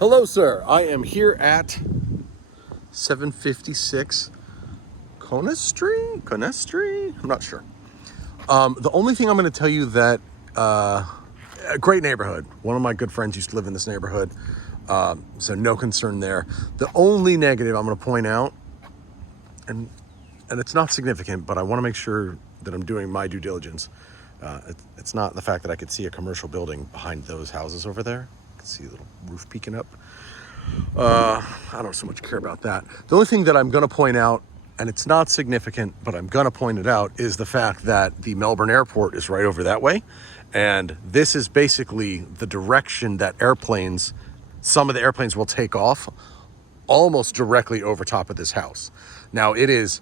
Hello, sir. I am here at 756 Conestry? I'm not sure. The only thing I'm going to tell you that a great neighborhood. One of my good friends used to live in this neighborhood, so no concern there. The only negative I'm going to point out, and it's not significant, but I want to make sure that I'm doing my due diligence. It's not the fact that I could see a commercial building behind those houses over there. I can see a little roof peeking up. I don't so much care about that. The only thing that I'm going to point out, and it's not significant, but I'm going to point it out, is the fact that the Melbourne airport is right over that way. And this is basically the direction that some of the airplanes will take off, almost directly over top of this house. Now, it is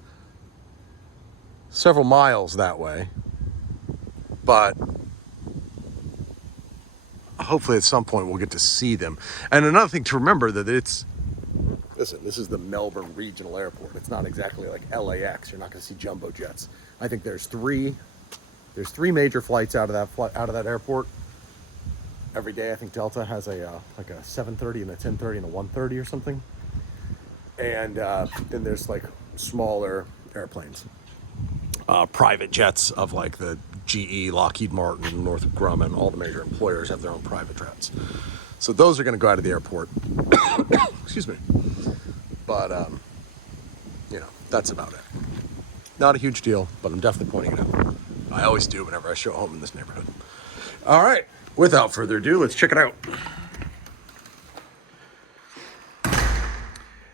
several miles that way, but hopefully at some point we'll get to see them. And another thing to remember that listen, this is the Melbourne Regional Airport. It's not exactly like LAX. You're not going to see jumbo jets. I think there's three major flights out of that airport every day. I think Delta has like a 7:30 and a 10:30 and a 1:30 or something. And then there's like smaller airplanes, private jets of like the GE, Lockheed Martin, Northrop Grumman. All the major employers have their own private jets. So those are going to go out of the airport. Excuse me. But that's about it. Not a huge deal, but I'm definitely pointing it out. I always do whenever I show home in this neighborhood. All right, without further ado, let's check it out.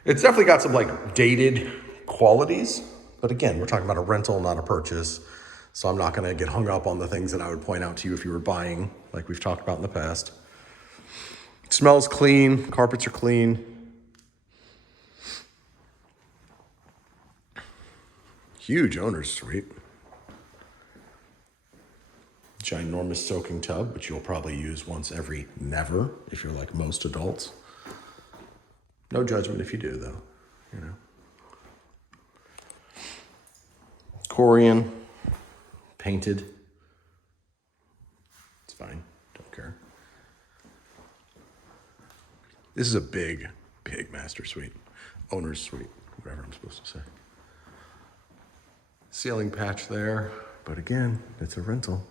It's definitely got some like dated qualities, but again, we're talking about a rental, not a purchase. So I'm not going to get hung up on the things that I would point out to you if you were buying, like we've talked about in the past. It smells clean, carpets are clean. Huge owner's suite. Ginormous soaking tub, which you'll probably use once every never if you're like most adults. No judgment if you do, though. Corian, painted. It's fine. Don't care. This is a big, big master suite. Owner's suite, whatever I'm supposed to say. Ceiling patch there, but again, it's a rental.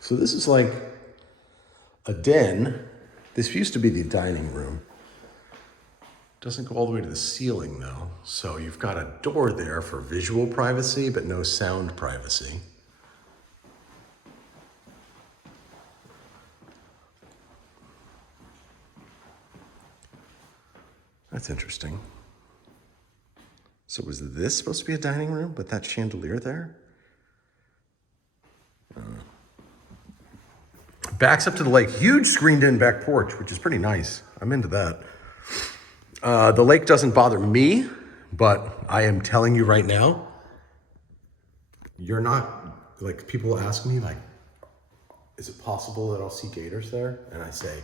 So this is like a den. This used to be the dining room. Doesn't go all the way to the ceiling though. So you've got a door there for visual privacy, but no sound privacy. That's interesting. So was this supposed to be a dining room with that chandelier there? Backs up to the lake. Huge screened in back porch, which is pretty nice. I'm into that. The lake doesn't bother me, but I am telling you right now, you're not, like, people ask me, like, is it possible that I'll see gators there? And I say,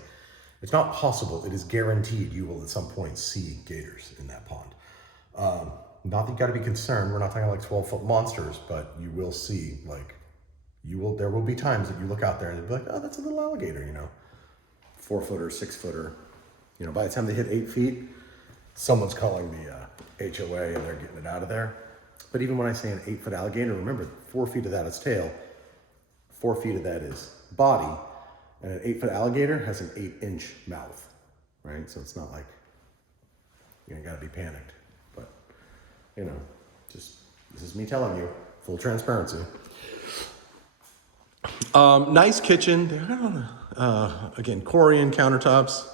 it's not possible. It is guaranteed you will at some point see gators in that pond. Not that you gotta be concerned. We're not talking like 12-foot monsters, but you will see, like, there will be times that you look out there and you'll be like, oh, that's a little alligator, 4-footer, 6-footer. By the time they hit 8 feet, someone's calling the HOA and they're getting it out of there. But even when I say an 8-foot alligator, remember 4 feet of that is tail, 4 feet of that is body, and an 8-foot alligator has an 8-inch mouth, right? So it's not like you ain't gotta be panicked. But, just this is me telling you, full transparency. Nice kitchen. Again, Corian countertops.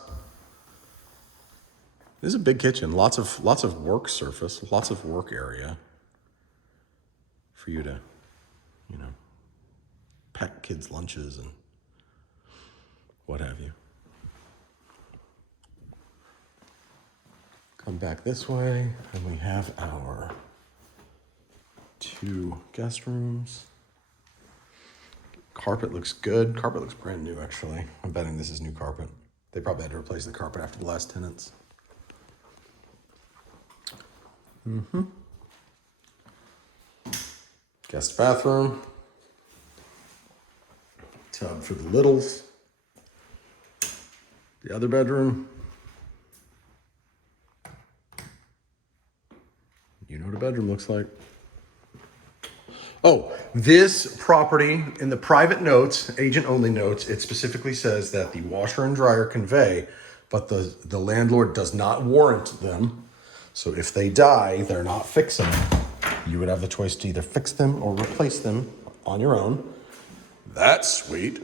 This is a big kitchen. Lots of work surface, lots of work area for you to, pack kids' lunches and what have you. Come back this way, and we have our 2 guest rooms. Carpet looks good. Carpet looks brand new, actually. I'm betting this is new carpet. They probably had to replace the carpet after the last tenants. Guest bathroom. Tub for the littles. The other bedroom. You know what a bedroom looks like. Oh, this property in the private notes, agent only notes, it specifically says that the washer and dryer convey, but the landlord does not warrant them. So if they die, they're not fixing them. You would have the choice to either fix them or replace them on your own. That's sweet.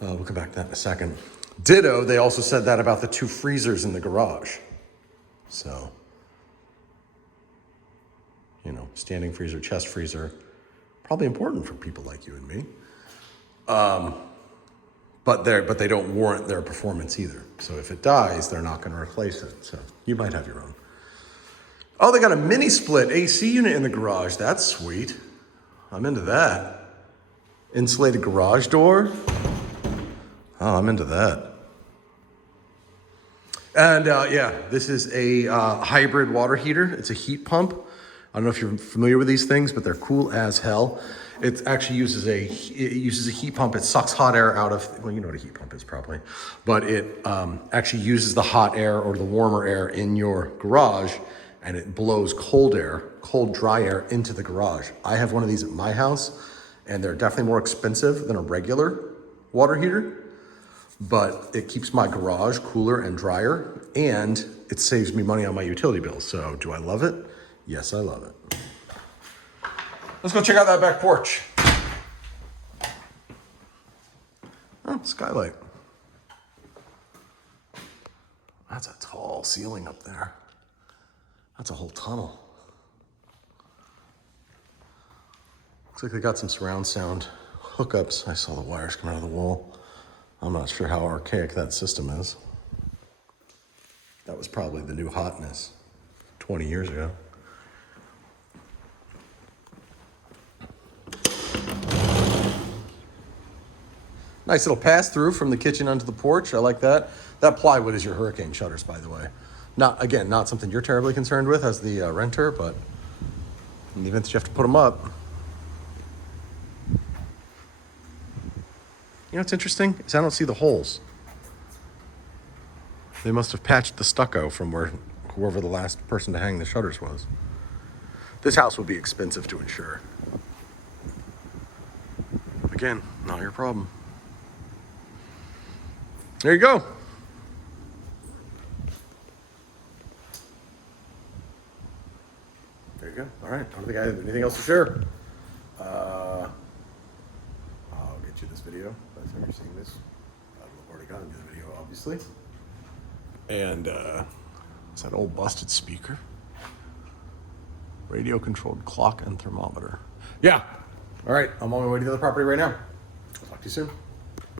We'll come back to that in a second. Ditto, they also said that about the 2 freezers in the garage. So, you know, standing freezer, chest freezer, probably important for people like you and me. But they don't warrant their performance either. So if it dies, they're not going to replace it. So you might have your own. Oh, they got a mini split AC unit in the garage. That's sweet. I'm into that. Insulated garage door. Oh, I'm into that. And yeah, this is a hybrid water heater. It's a heat pump. I don't know if you're familiar with these things, but they're cool as hell. It actually uses a heat pump. It sucks hot air out of, well, you know what a heat pump is probably, but it actually uses the hot air or the warmer air in your garage, and it blows cold dry air into the garage. I have one of these at my house, and they're definitely more expensive than a regular water heater, but it keeps my garage cooler and drier, and it saves me money on my utility bills. So do I love it? Yes, I love it. Let's go check out that back porch. Oh, skylight. That's a tall ceiling up there. That's a whole tunnel. Looks like they got some surround sound hookups. I saw the wires come out of the wall. I'm not sure how archaic that system is. That was probably the new hotness 20 years ago. Nice little pass through from the kitchen onto the porch. I like that. That plywood is your hurricane shutters, by the way. Not something you're terribly concerned with as the renter, but in the event that you have to put them up. You know what's interesting is I don't see the holes. They must have patched the stucco from whoever the last person to hang the shutters was. This house would be expensive to insure. Again, not your problem. There you go. There you go. All right. I don't think I have anything else to share. I'll get you this video. By the time you're seeing this, I've already gotten you the video, obviously. And it's that old busted speaker. Radio controlled clock and thermometer. Yeah. All right. I'm on my way to the other property right now. I'll talk to you soon.